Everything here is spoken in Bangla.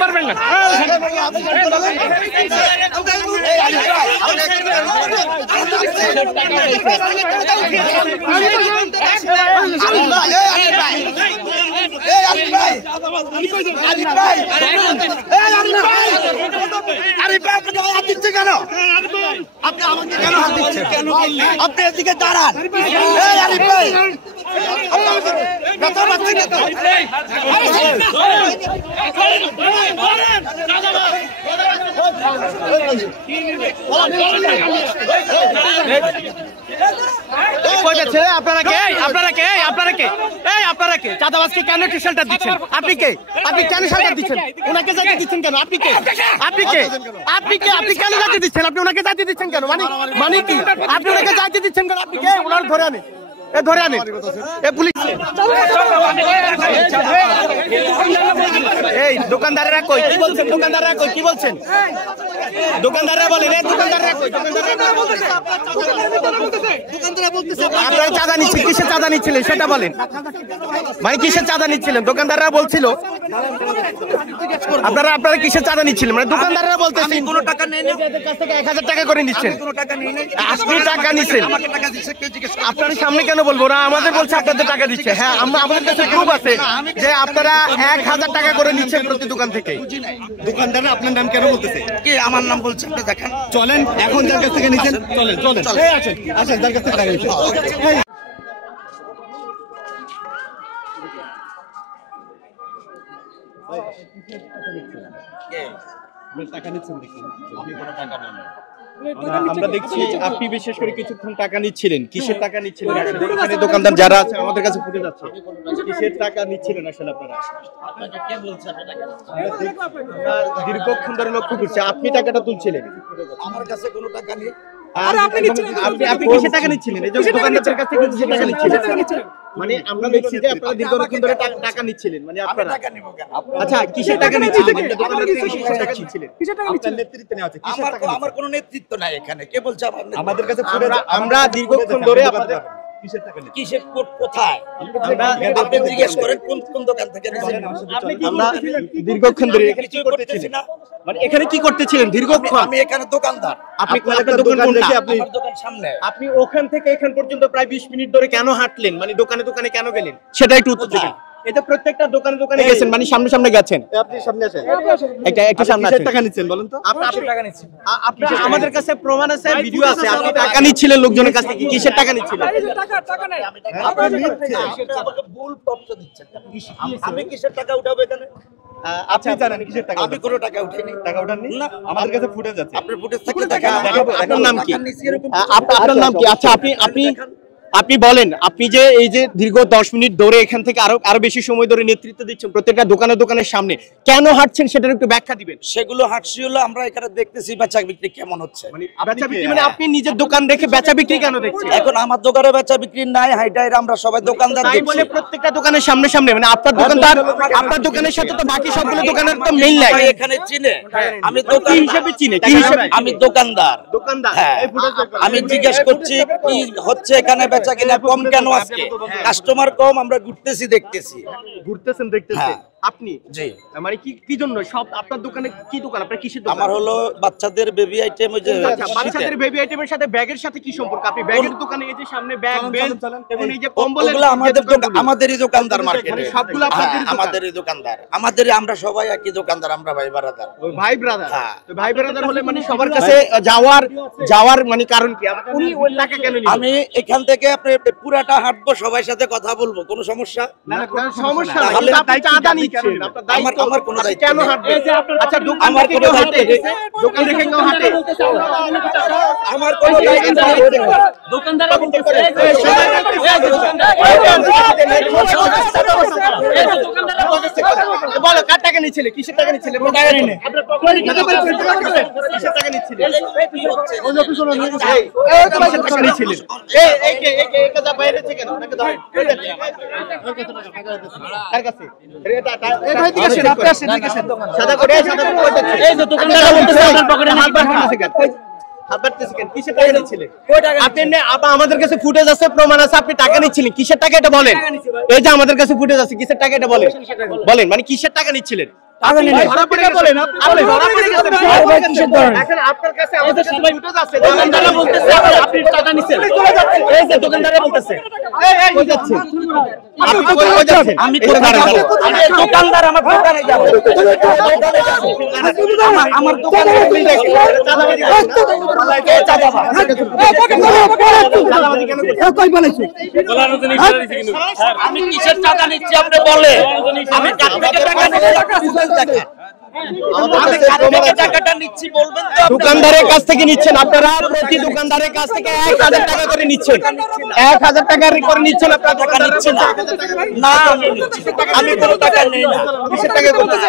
মারবেন না। আপনি আমাকে কেন হাত দিচ্ছেন? আপনি এদিকে দাঁড়ান। চাঁদাবাজকে কেন শেল্টার দিচ্ছেন? আপনি কে? আপনি কেন শেল্টার দিচ্ছেন? ওনাকে যাইতে দিচ্ছেন কেন? আপনি কে? আপনি কে? আপনি কে? আপনি কেন যাইতে দিচ্ছেন? আপনি ওনাকে যাইতে দিচ্ছেন কেন? মানে কি? আপনি ওনাকে যাইতে দিচ্ছেন কেন? আপনি কে? ওনার ধরে আনে, ধরে আনে পুলিশ। এই দোকানদাররা কই? কি বলছেন? দোকানদাররা কই? কি বলছেন? দোকানদাররা বলেন, দোকানদাররা কই? আপনারা চাঁদা নিচ্ছেন, কিসের চাঁদা নিচ্ছিলেন সেটা বলেন। মানে কিসের চাঁদা নিচ্ছিলেন? দোকানদাররা বলছিল আপনারা কিসের চাঁদা নিচ্ছিলেন? মানে দোকানদাররা বলতেছেন কোনো টাকা নেই, কাছ থেকে 1000 টাকা করে নিচ্ছেন। আপনি টাকা নিচ্ছেন, আপনার সামনে কেন বলবো না? আমাদের বলছে আপনাদের টাকা দিচ্ছে। হ্যাঁ, আমাদের কাছে প্রুফ আছে যে আপনারা 1000 টাকা করে নিচ্ছেন প্রতি দোকান থেকে। দোকানদাররা আপনার নাম কেন বলতেছে? কি আমার নাম বলছে? আপনি দেখেন। চলেন, এখন যার কাছ থেকে নিচ্ছেন চলেন, আসেন যার কাছ থেকে টাকা নিচ্ছেন। আমরা দেখছি আপনি বিশেষ করে কিছুক্ষণ টাকা নিচ্ছিলেন। কিসের টাকা নিচ্ছিলেন? এখানে দোকানদার যারা আছে আমাদের কাছে ফুটে যাচ্ছে, কিসের টাকা নিচ্ছিলেন আসলে আপনারা? দীর্ঘক্ষণ ধরে লক্ষ্য করছি আপনি টাকাটা তুলছিলেন। আমার কাছে কোনো টাকা নেই। আপনি কিসের টাকা নিচ্ছিলেন? এই যে দোকানদারদের কাছ থেকে কিসের টাকা নিচ্ছিলেন? মানে আমরা দেখছি যে আপনারা দীর্ঘক্ষণ ধরে টাকা নিচ্ছিলেন। মানে আপনারা টাকা নিব কেন? আচ্ছা, কিসের টাকা নিচ্ছিলেন? দোকানদার থেকে কিসের টাকা নিচ্ছিলেন? আপনার নেতৃত্বে নেওয়া আছে। আমার কোনো নেতৃত্ব নাই এখানে। কে বলছে আমাদের কাছে আমরা দীর্ঘক্ষণ ধরে আপনাদের কিসের টাকা নিচ্ছেন? কিসের কোথায়? আপনি জিজ্ঞেস করেন কোন দোকান থেকে নিছেন? আমরা দীর্ঘক্ষণ ধরে এখানে কি করতেছি না? মানে এখানে কি করতেছিলেন দীর্ঘক্ষণ? আমি এখানে দোকানদার। আপনি কোন দোকান কোনটা? আমার দোকান সামনে। আপনি ওখান থেকে এখান পর্যন্ত প্রায় 20 মিনিট ধরে কেন হাঁটলেন? মানে দোকানে দোকানে কেন গেলেন সেটা একটু উত্তর দিবেন। এটা প্রত্যেকটা দোকানে দোকানে গেছেন, মানে সামনে গেছেন। আপনি সামনে আসেন, একটা সামনে আসেন। টাকা নিচ্ছেন বলেন তো? আপনি টাকা নিচ্ছেন? আপনারা আমাদের কাছে প্রমাণ আছে, ভিডিও আছে। আপনি টাকা নিচ্ছিলেন লোকজনের কাছ থেকে। কিসের টাকা নিচ্ছিলেন? টাকা নাই। আপনি আমাকে ভুল তথ্য দিচ্ছেন। আমি কিসের টাকা উঠাবো এখানে? আপনি জানেন কিসের টাকা? আমি কোনো টাকা উঠাইনি। টাকা উঠাননি? না, আমাদের কাছে ফুটেজ আছে। আপনার ফুটেজ থাকলে দেখান। আপনার নাম কি? আপনার নাম কি? আচ্ছা, আপনি বলেন, আপনি যে এই যে দীর্ঘ 10 মিনিট ধরে এখান থেকে আরো বেশি সময় ধরে নেতৃত্ব দিচ্ছেন প্রত্যেকটা দোকানের সামনে, কেন হাঁটছেন সেটার একটু ব্যাখ্যা দিবেন। সেগুলো হাঁটছি হলো আমরা এখানে দেখতেছি বেচা বিক্রি কেমন হচ্ছে। বেচা বিক্রি মানে আপনি নিজের দোকান রেখে বেচা বিক্রি কেন দেখছেন? এখন আমার দোকানে বেচা বিক্রি নাই, হাইটাইরা আমরা সবাই দোকানদার দেখছি। তাই বলে প্রত্যেকটা দোকানের সামনে মানে আপনার দোকানের সাথে তো বাকি সবগুলো দোকানের তো মিল নাই। এখানে চিনে আমি দোকান হিসেবে চিনে, কি হিসেবে? আমি দোকানদার। হ্যাঁ, আমি জিজ্ঞেস করছি কি হচ্ছে এখানে বেচা কিনা কম কেন আজকে? কাস্টমার কম, আমরা ঘুরতেছি দেখতেছি। দেখতেছেন আপনি? জি। মানে কি জন্য সব আপনার দোকানে? কি দোকান আপনার? কিসের দোকান? আমার হলো বাচ্চাদের বেবি আইটেম। ওই যে বাচ্চাদের বেবি আইটেমের সাথে ব্যাগের সাথে কি সম্পর্ক? আপনি ব্যাগের দোকানে এই যে সামনে ব্যাগ বেল এবং এই যে কম্বল, ওগুলো আমাদেরই দোকানদার মার্কেটে। সবগুলো আমাদেরই দোকানদার। আমরা সবাই একই দোকানদার, আমরা ভাই ব্রাদার। ওই ভাই ব্রাদার। তো ভাই ব্রাদার হলে মানে সবার কাছে যাওয়ার মানে কারণ কি? উনি ওই টাকা কেন নিলেন? আমি এখান থেকে আপনি পুরাটা হাঁটবো, সবাই সাথে কথা বলবো, কোনো সমস্যা? না, কোনো সমস্যা না। তাহলে আপনি চাঁদা নিচ্ছেন, আপনার দায়িত্ব। আমার কোনো দায়িত্ব কেন হাঁটবে? আচ্ছা, দোকান থেকে কেউ হাঁটে? দোকান থেকে কেউ হাঁটে? আমার কোনো দায়িত্ব নেই। দোকানদার বলো, কার টাকা নিচ্ছিলে? কিসের টাকা নিচ্ছিলে? কিসের টাকা নিচ্ছিলে? হাত বাড়তেছে কেন? কিসের টাকা নিচ্ছিলেন? আপনি আবার আমাদের কাছে ফুটেজ আছে, প্রমাণ আছে, আপনি টাকা নিচ্ছিলেন কিসের টাকা এটা বলেন। এই যে আমাদের কাছে ফুটেজ আছে, কিসের টাকা এটা বলেন, বলেন মানে কিসের টাকা নিচ্ছিলেন? ধরা পড়ে গেছেন, আপনি ধরা পড়ে গেছেন। এখন আপনার কাছে আমাদের কাছে ফুটেজ আছে, দোকানদাররা বলতেছে আপনি টাকা নিচ্ছেন। এই যে দোকানদাররা বলতেছে, এই কই যাচ্ছে? আপনি কই যাচ্ছেন? আমি কোথায় যাব? আমি দোকানদার, আমার দোকানে যাব। আমার দোকানে চাঁদাবাজি কে চাঁদাবাজ? চাঁদাবাজি কেন করছেন? আমি কিসের টাকা নিচ্ছি আপনি বলে? আমি কার থেকে টাকা নিচ্ছি? আমি কার থেকে টাকাটা নিচ্ছি বলবেন তো? দোকানদারের কাছ থেকে নিচ্ছেন আপনারা, প্রতি দোকানদারের কাছ থেকে 1000 টাকা করে নিচ্ছেন, 1000 টাকা করে নিচ্ছেন আপনারা। টাকা নিচ্ছি না, না আমি কোনো টাকা নেই না। কিসের টাকা করতেছে?